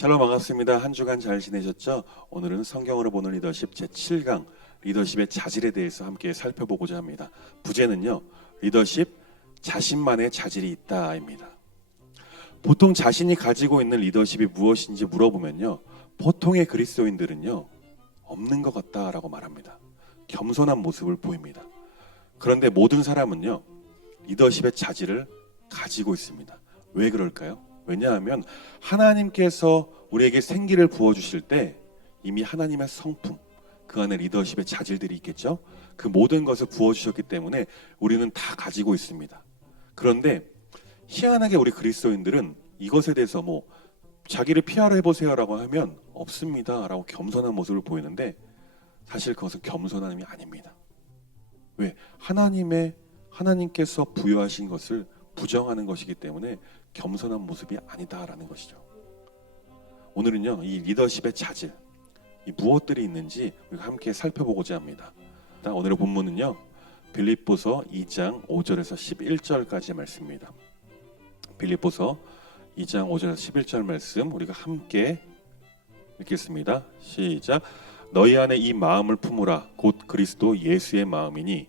샬롬 반갑습니다. 한 주간 잘 지내셨죠? 오늘은 성경으로 보는 리더십 제7강 리더십의 자질에 대해서 함께 살펴보고자 합니다. 부제는요. 리더십 자신만의 자질이 있다입니다. 보통 자신이 가지고 있는 리더십이 무엇인지 물어보면요. 보통의 그리스도인들은요. 없는 것 같다라고 말합니다. 겸손한 모습을 보입니다. 그런데 모든 사람은요. 리더십의 자질을 가지고 있습니다. 왜 그럴까요? 왜냐하면 하나님께서 우리에게 생기를 부어 주실 때 이미 하나님의 성품 그 안에 리더십의 자질들이 있겠죠. 그 모든 것을 부어 주셨기 때문에 우리는 다 가지고 있습니다. 그런데 희한하게 우리 그리스도인들은 이것에 대해서 뭐 자기를 피하라 해보세요라고 하면 없습니다라고 겸손한 모습을 보이는데 사실 그것은 겸손함이 아닙니다. 왜 하나님의 하나님께서 부여하신 것을 부정하는 것이기 때문에 겸손한 모습이 아니다라는 것이죠. 오늘은요 이 리더십의 자질 이 무엇들이 있는지 우리가 함께 살펴보고자 합니다. 오늘의 본문은요 빌립보서 2장 5절에서 11절까지 말씀입니다. 빌립보서 2장 5절에서 11절 말씀 우리가 함께 읽겠습니다. 시작. 너희 안에 이 마음을 품으라 곧 그리스도 예수의 마음이니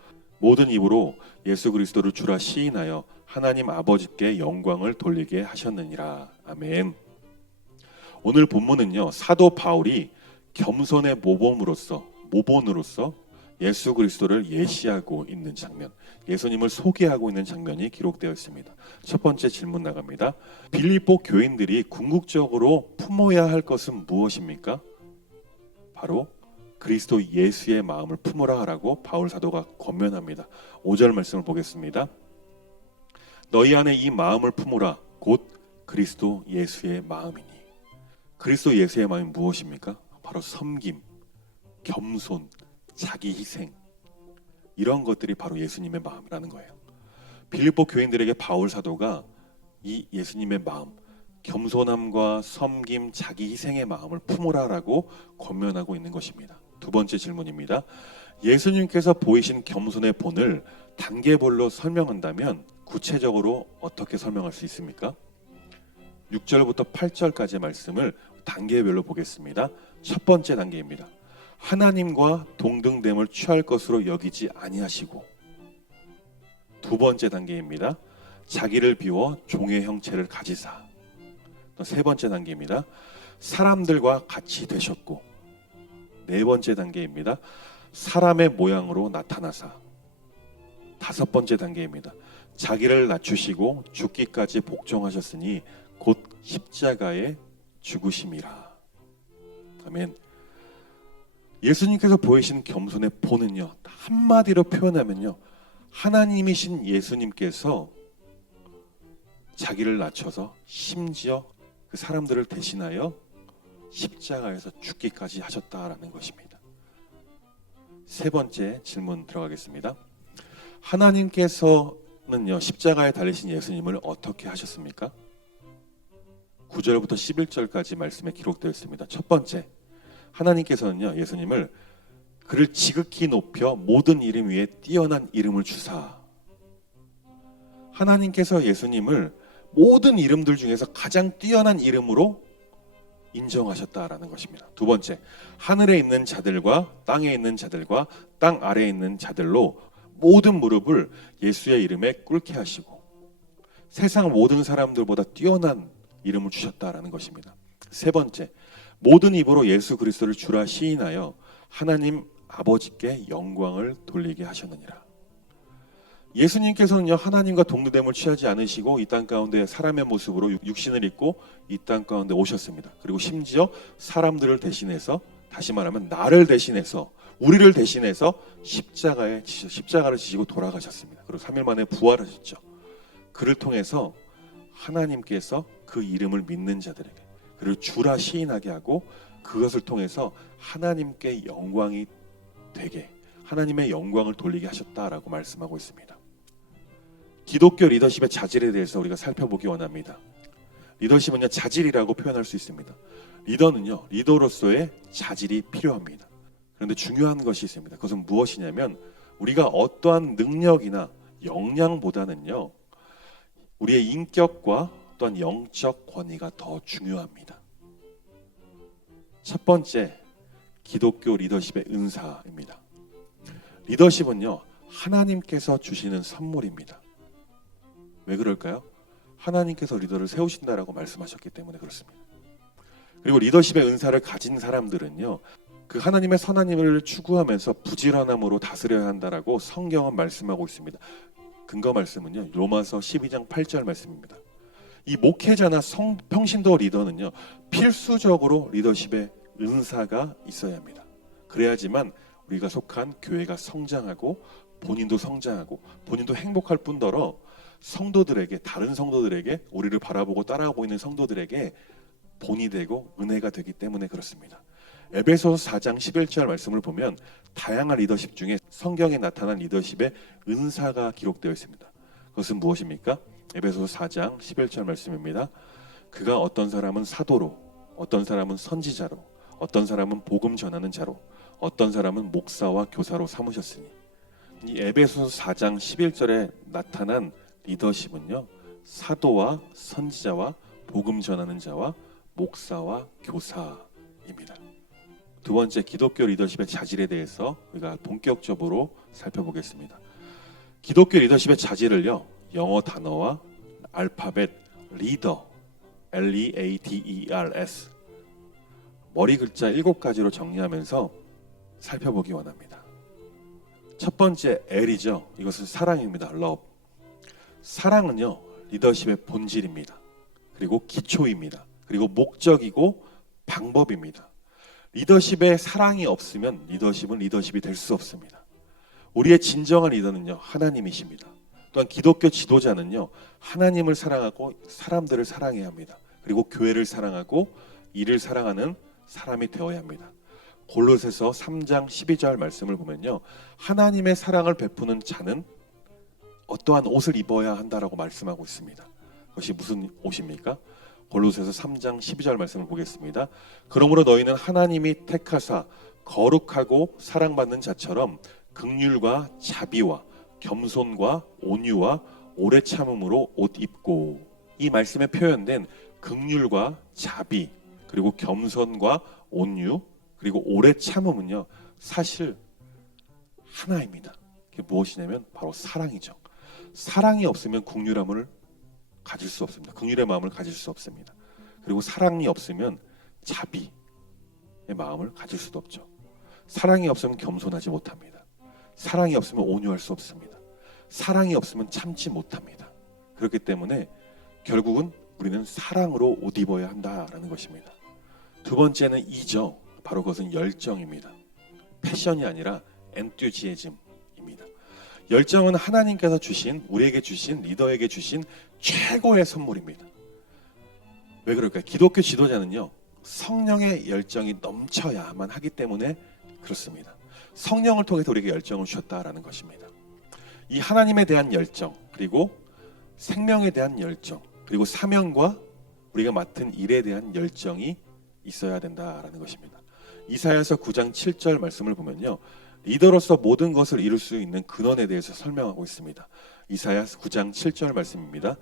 모든 입으로 예수 그리스도를 주라 시인하여 하나님 아버지께 영광을 돌리게 하셨느니라. 아멘. 오늘 본문은요. 사도 바울이 겸손의 모범으로서 모본으로서 예수 그리스도를 예시하고 있는 장면, 예수님을 소개하고 있는 장면이 기록되어 있습니다. 첫 번째 질문 나갑니다. 빌립보 교인들이 궁극적으로 품어야 할 것은 무엇입니까? 바로 그리스도 예수의 마음을 품으라라고 바울 사도가 권면합니다. 5절 말씀을 보겠습니다. 너희 안에 이 마음을 품으라 곧 그리스도 예수의 마음이니 그리스도 예수의 마음이 무엇입니까? 바로 섬김, 겸손, 자기 희생 이런 것들이 바로 예수님의 마음이라는 거예요. 빌립보 교인들에게 바울 사도가 이 예수님의 마음, 겸손함과 섬김, 자기 희생의 마음을 품으라라고 권면하고 있는 것입니다. 두 번째 질문입니다. 예수님께서 보이신 겸손의 본을 단계별로 설명한다면 구체적으로 어떻게 설명할 수 있습니까? 6절부터 8절까지의 말씀을 단계별로 보겠습니다. 첫 번째 단계입니다. 하나님과 동등됨을 취할 것으로 여기지 아니하시고 두 번째 단계입니다. 자기를 비워 종의 형체를 가지사 또세 번째 단계입니다. 사람들과 같이 되셨고 네 번째 단계입니다. 사람의 모양으로 나타나사 다섯 번째 단계입니다. 자기를 낮추시고 죽기까지 복종하셨으니 곧 십자가에 죽으심이라. 아멘. 예수님께서 보이신 겸손의 본은요 한마디로 표현하면요 하나님이신 예수님께서 자기를 낮춰서 심지어 그 사람들을 대신하여 십자가에서 죽기까지 하셨다라는 것입니다. 세 번째 질문 들어가겠습니다. 하나님께서는요 십자가에 달리신 예수님을 어떻게 하셨습니까? 9절부터 11절까지 말씀에 기록되어 있습니다. 첫 번째, 하나님께서는요 예수님을 그를 지극히 높여 모든 이름 위에 뛰어난 이름을 주사. 하나님께서 예수님을 모든 이름들 중에서 가장 뛰어난 이름으로 인정하셨다라는 것입니다. 두 번째, 하늘에 있는 자들과 땅에 있는 자들과 땅 아래에 있는 자들로 모든 무릎을 예수의 이름에 꿇게 하시고 세상 모든 사람들보다 뛰어난 이름을 주셨다라는 것입니다. 세 번째, 모든 입으로 예수 그리스도를 주라 시인하여 하나님 아버지께 영광을 돌리게 하셨느니라. 예수님께서는요 하나님과 동등됨을 취하지 않으시고 이 땅 가운데 사람의 모습으로 육- 육신을 입고 이 땅 가운데 오셨습니다. 그리고 심지어 사람들을 대신해서 다시 말하면 나를 대신해서 우리를 대신해서 십자가에 지- 십자가를 지시고 돌아가셨습니다. 그리고 3일 만에 부활하셨죠. 그를 통해서 하나님께서 그 이름을 믿는 자들에게 그를 주라 시인하게 하고 그것을 통해서 하나님께 영광이 되게 하나님의 영광을 돌리게 하셨다라고 말씀하고 있습니다. 기독교 리더십의 자질에 대해서 우리가 살펴보기 원합니다. 리더십은요 자질이라고 표현할 수 있습니다. 리더는요 리더로서의 자질이 필요합니다. 그런데 중요한 것이 있습니다. 그것은 무엇이냐면 우리가 어떠한 능력이나 역량보다는요 우리의 인격과 또한 영적 권위가 더 중요합니다. 첫 번째 기독교 리더십의 은사입니다. 리더십은요 하나님께서 주시는 선물입니다. 왜 그럴까요? 하나님께서 리더를 세우신다라고 말씀하셨기 때문에 그렇습니다. 그리고 리더십의 은사를 가진 사람들은요 그 하나님의 선하님을 추구하면서 부지런함으로 다스려야 한다라고 성경은 말씀하고 있습니다. 근거 말씀은요 로마서 12장 8절 말씀입니다. 이 목회자나 성, 평신도 리더는요 필수적으로 리더십의 은사가 있어야 합니다. 그래야지만 우리가 속한 교회가 성장하고 본인도 성장하고 본인도 행복할 뿐더러 성도들에게 다른 성도들에게 우리를 바라보고 따라하고 있는 성도들에게 본이 되고 은혜가 되기 때문에 그렇습니다. 에베소서 4장 11절 말씀을 보면 다양한 리더십 중에 성경에 나타난 리더십의 은사가 기록되어 있습니다. 그것은 무엇입니까? 에베소서 4장 11절 말씀입니다. 그가 어떤 사람은 사도로, 어떤 사람은 선지자로, 어떤 사람은 복음 전하는 자로, 어떤 사람은 목사와 교사로 삼으셨으니 이 에베소서 4장 11절에 나타난 리더십은요. 사도와 선지자와 복음 전하는 자와 목사와 교사입니다. 두 번째 기독교 리더십의 자질에 대해서 우리가 본격적으로 살펴보겠습니다. 기독교 리더십의 자질을요. 영어 단어와 알파벳 리더 L E A D E R S 머리 글자 일곱 가지로 정리하면서 살펴보기 원합니다. 첫 번째 L이죠. 이것은 사랑입니다. love. 사랑은요. 리더십의 본질입니다. 그리고 기초입니다. 그리고 목적이고 방법입니다. 리더십에 사랑이 없으면 리더십은 리더십이 될 수 없습니다. 우리의 진정한 리더는요. 하나님이십니다. 또한 기독교 지도자는요. 하나님을 사랑하고 사람들을 사랑해야 합니다. 그리고 교회를 사랑하고 이를 사랑하는 사람이 되어야 합니다. 골로새서 3장 12절 말씀을 보면요. 하나님의 사랑을 베푸는 자는 어떠한 옷을 입어야 한다라고 말씀하고 있습니다. 그것이 무슨 옷입니까? 골로새서 3장 12절 말씀을 보겠습니다. 그러므로 너희는 하나님이 택하사 거룩하고 사랑받는 자처럼 극률과 자비와 겸손과 온유와 오래 참음으로 옷 입고 이 말씀에 표현된 극률과 자비 그리고 겸손과 온유 그리고 오래 참음은요 사실 하나입니다. 그게 무엇이냐면 바로 사랑이죠. 사랑이 없으면 국률함을 가질 수 없습니다. 긍휼의 마음을 가질 수 없습니다. 그리고 사랑이 없으면 자비의 마음을 가질 수도 없죠. 사랑이 없으면 겸손하지 못합니다. 사랑이 없으면 온유할 수 없습니다. 사랑이 없으면 참지 못합니다. 그렇기 때문에 결국은 우리는 사랑으로 옷 입어야 한다라는 것입니다. 두 번째는 이죠. 바로 그것은 열정입니다. 패션이 아니라 엔튜지애즘입니다. 열정은 하나님께서 주신 우리에게 주신 리더에게 주신 최고의 선물입니다. 왜 그럴까요? 기독교 지도자는요 성령의 열정이 넘쳐야만 하기 때문에 그렇습니다. 성령을 통해서 우리에게 열정을 주셨다라는 것입니다. 이 하나님에 대한 열정 그리고 생명에 대한 열정 그리고 사명과 우리가 맡은 일에 대한 열정이 있어야 된다라는 것입니다. 이사야서 9장 7절 말씀을 보면요. 리더로서 모든 것을 이룰 수 있는 근원에 대해서 설명하고 있습니다. 이사야 9장 7절 말씀입니다.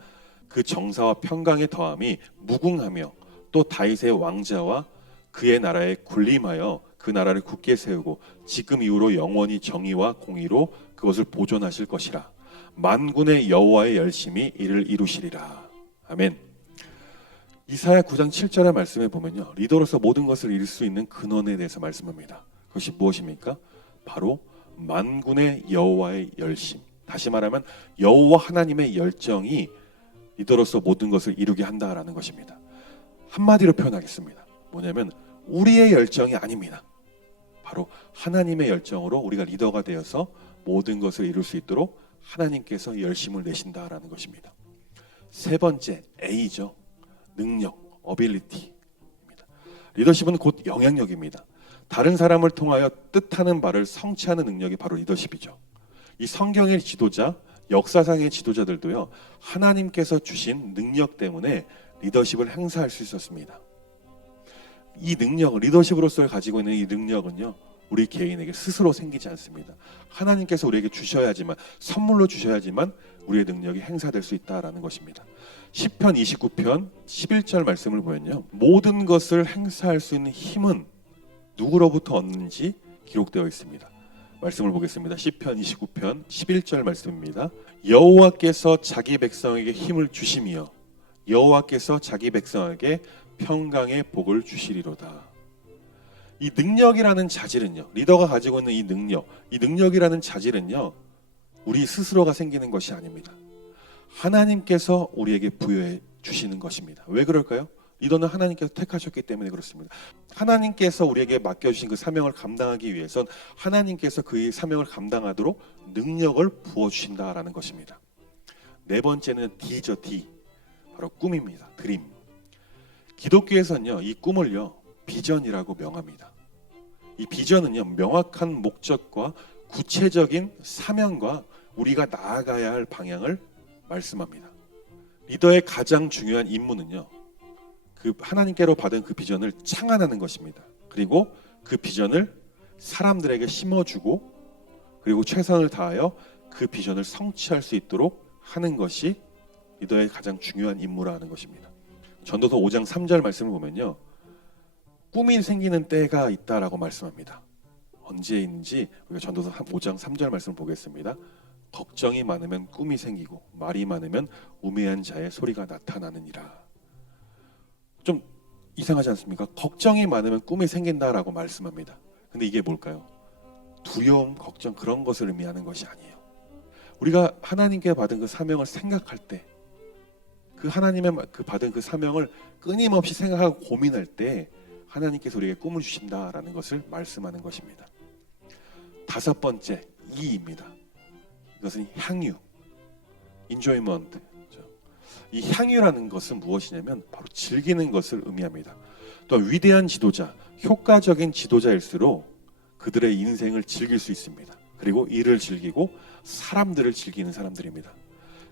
그 정사와 평강의 더함이 무궁하며 또 다윗의 왕자와 그의 나라에 군림하여 그 나라를 굳게 세우고 지금 이후로 영원히 정의와 공의로 그것을 보존하실 것이라. 만군의 여호와의 열심히 이를 이루시리라. 아멘. 이사야 9장 7절의 말씀에 보면요. 리더로서 모든 것을 이룰 수 있는 근원에 대해서 말씀합니다. 그것이 무엇입니까? 바로 만군의 여호와의 열심. 다시 말하면 여호와 하나님의 열정이 리더로서 모든 것을 이루게 한다라는 것입니다. 한마디로 표현하겠습니다. 뭐냐면 우리의 열정이 아닙니다. 바로 하나님의 열정으로 우리가 리더가 되어서 모든 것을 이룰 수 있도록 하나님께서 열심을 내신다라는 것입니다. 세 번째 A죠. 능력, ability. 리더십은 곧 영향력입니다. 다른 사람을 통하여 뜻하는 바를 성취하는 능력이 바로 리더십이죠. 이 성경의 지도자, 역사상의 지도자들도요, 하나님께서 주신 능력 때문에 리더십을 행사할 수 있었습니다. 이 능력, 리더십으로서 가지고 있는 이 능력은요, 우리 개인에게 스스로 생기지 않습니다. 하나님께서 우리에게 주셔야지만, 선물로 주셔야지만 우리의 능력이 행사될 수 있다라는 것입니다. 10편 29편 11절 말씀을 보면요. 모든 것을 행사할 수 있는 힘은 누구로부터 얻는지 기록되어 있습니다. 말씀을 보겠습니다. 시편 29편 11절 말씀입니다. 여호와께서 자기 백성에게 힘을 주심이여 여호와께서 자기 백성에게 평강의 복을 주시리로다. 이 능력이라는 자질은요. 리더가 가지고 있는 이 능력, 이 능력이라는 자질은요. 우리 스스로가 생기는 것이 아닙니다. 하나님께서 우리에게 부여해 주시는 것입니다. 왜 그럴까요? 리더는 하나님께서 택하셨기 때문에 그렇습니다. 하나님께서 우리에게 맡겨주신 그 사명을 감당하기 위해선 하나님께서 그 사명을 감당하도록 능력을 부어주신다라는 것입니다. 네 번째는 D죠, D. 바로 꿈입니다. 드림. 기독교에서는요, 이 꿈을요, 비전이라고 명합니다. 이 비전은요, 명확한 목적과 구체적인 사명과 우리가 나아가야 할 방향을 말씀합니다. 리더의 가장 중요한 임무는요, 그 하나님께로 받은 그 비전을 창안하는 것입니다. 그리고 그 비전을 사람들에게 심어주고 그리고 최선을 다하여 그 비전을 성취할 수 있도록 하는 것이 리더의 가장 중요한 임무라는 것입니다. 전도서 5장 3절 말씀을 보면요. 꿈이 생기는 때가 있다라고 말씀합니다. 언제 있는지 우리가 전도서 5장 3절 말씀 보겠습니다. 걱정이 많으면 꿈이 생기고 말이 많으면 우매한 자의 소리가 나타나느니라. 좀 이상하지 않습니까? 걱정이 많으면 꿈이 생긴다라고 말씀합니다. 근데 이게 뭘까요? 두려움, 걱정 그런 것을 의미하는 것이 아니에요. 우리가 하나님께 받은 그 사명을 생각할 때, 그 하나님의 그 받은 그 사명을 끊임없이 생각하고 고민할 때 하나님께서 우리에게 꿈을 주신다라는 것을 말씀하는 것입니다. 다섯 번째 이입니다. 이것은 향유. 이 향유라는 것은 무엇이냐면 바로 즐기는 것을 의미합니다. 또 위대한 지도자, 효과적인 지도자일수록 그들의 인생을 즐길 수 있습니다. 그리고 일을 즐기고 사람들을 즐기는 사람들입니다.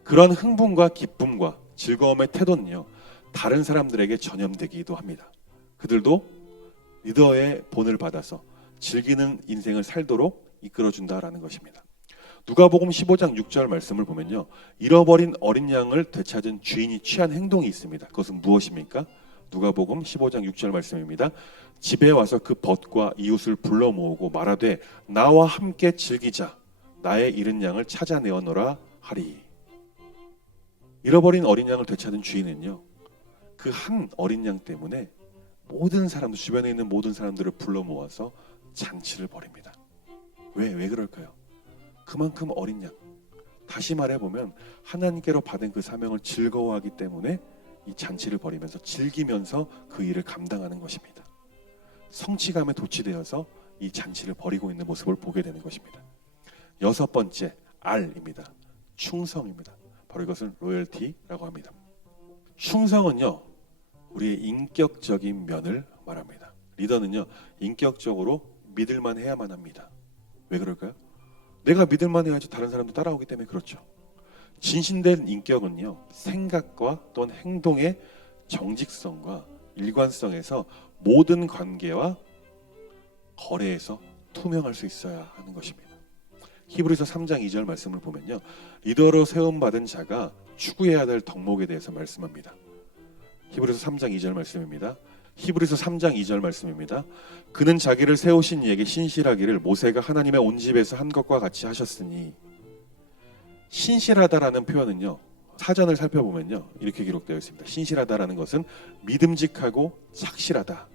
그런 흥분과 기쁨과 즐거움의 태도는요, 다른 사람들에게 전염되기도 합니다. 그들도 리더의 본을 받아서 즐기는 인생을 살도록 이끌어준다라는 것입니다. 누가복음 15장 6절 말씀을 보면요. 잃어버린 어린 양을 되찾은 주인이 취한 행동이 있습니다. 그것은 무엇입니까? 누가복음 15장 6절 말씀입니다. 집에 와서 그 벗과 이웃을 불러 모으고 말하되 나와 함께 즐기자 나의 잃은 양을 찾아내어노라 하리. 잃어버린 어린 양을 되찾은 주인은요. 그 한 어린 양 때문에 모든 사람들 주변에 있는 모든 사람들을 불러 모아서 잔치를 벌입니다. 왜 왜 그럴까요? 그만큼 어린 양. 다시 말해 보면 하나님께로 받은 그 사명을 즐거워하기 때문에 이 잔치를 벌이면서 즐기면서 그 일을 감당하는 것입니다. 성취감에 도취되어서 이 잔치를 벌이고 있는 모습을 보게 되는 것입니다. 여섯 번째 R입니다. 충성입니다. 바로 이것을 로열티라고 합니다. 충성은요 우리의 인격적인 면을 말합니다. 리더는요 인격적으로 믿을만 해야만 합니다. 왜 그럴까요? 내가 믿을 만 해야지 다른 사람도 따라오기 때문에 그렇죠. 진신된 인격은요 생각과 또는 행동의 정직성과 일관성에서 모든 관계와 거래에서 투명할 수 있어야 하는 것입니다. 히브리서 3장 2절 말씀을 보면요 리더로 세움 받은 자가 추구해야 될 덕목에 대해서 말씀합니다. 히브리서 3장 2절 말씀입니다. 히브리서 3장 2절 말씀입니다. 그는 자기를 세우신 이에게 신실하기를 모세가 하나님의 온 집에서 한 것과 같이 하셨으니 신실하다라는 표현은요. 사전을 살펴보면요. 이렇게 기록되어 있습니다. 신실하다라는 것은 믿음직하고 착실하다.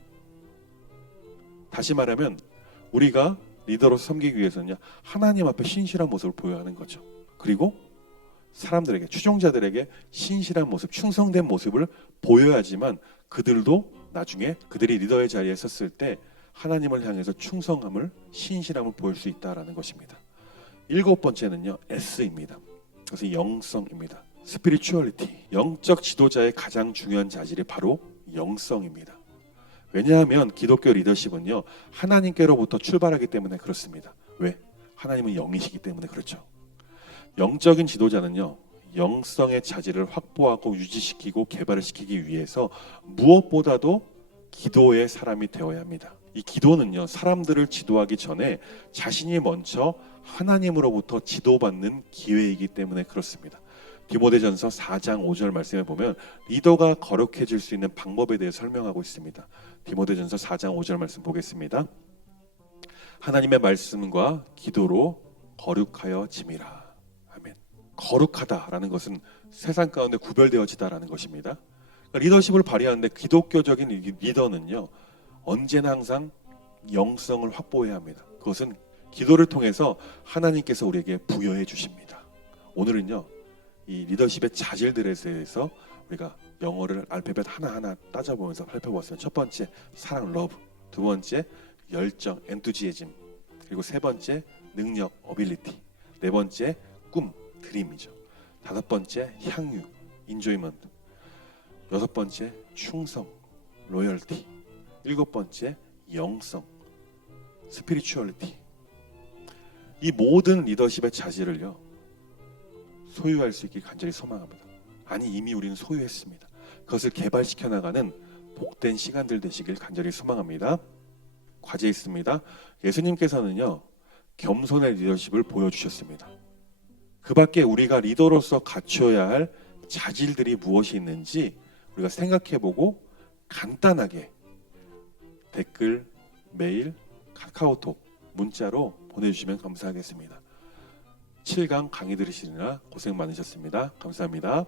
다시 말하면 우리가 리더로서 섬기기 위해서는요. 하나님 앞에 신실한 모습을 보여야 하는 거죠. 그리고 사람들에게 추종자들에게 신실한 모습, 충성된 모습을 보여야지만 그들도 나중에 그들이 리더의 자리에 섰을 때 하나님을 향해서 충성함을 신실함을 보일 수 있다라는 것입니다. 일곱 번째는요 S입니다. 그것은 영성입니다. 스피리추얼리티 영적 지도자의 가장 중요한 자질이 바로 영성입니다. 왜냐하면 기독교 리더십은요 하나님께로부터 출발하기 때문에 그렇습니다. 왜? 하나님은 영이시기 때문에 그렇죠. 영적인 지도자는요 영성의 자질을 확보하고 유지시키고 개발을 시키기 위해서 무엇보다도 기도의 사람이 되어야 합니다. 이 기도는요 사람들을 지도하기 전에 자신이 먼저 하나님으로부터 지도받는 기회이기 때문에 그렇습니다. 디모데전서 4장 5절 말씀에 보면 리더가 거룩해질 수 있는 방법에 대해 설명하고 있습니다. 디모데전서 4장 5절 말씀 보겠습니다. 하나님의 말씀과 기도로 거룩하여 짐이라. 거룩하다라는 것은 세상 가운데 구별되어지다라는 것입니다. 그러니까 리더십을 발휘하는데 기독교적인 리- 리더는요 언제나 항상 영성을 확보해야 합니다. 그것은 기도를 통해서 하나님께서 우리에게 부여해 주십니다. 오늘은요 이 리더십의 자질들에 대해서 우리가 영어를 알파벳 하나하나 따져보면서 살펴보았어요. 첫 번째 사랑 러브, 두 번째 열정 엔투지에즘, 그리고 세 번째 능력 어빌리티, 네 번째 꿈 드림이죠. 다섯 번째 향유 인조이먼트, 여섯 번째 충성 로열티, 일곱 번째 영성 스피리추얼리티. 이 모든 리더십의 자질을요 소유할 수 있길 간절히 소망합니다. 아니 이미 우리는 소유했습니다. 그것을 개발시켜 나가는 복된 시간들 되시길 간절히 소망합니다. 과제 있습니다. 예수님께서는요 겸손의 리더십을 보여주셨습니다. 그 밖에 우리가 리더로서 갖춰야 할 자질들이 무엇이 있는지 우리가 생각해보고 간단하게 댓글, 메일, 카카오톡, 문자로 보내주시면 감사하겠습니다. 7강 강의 들으시느라 고생 많으셨습니다. 감사합니다.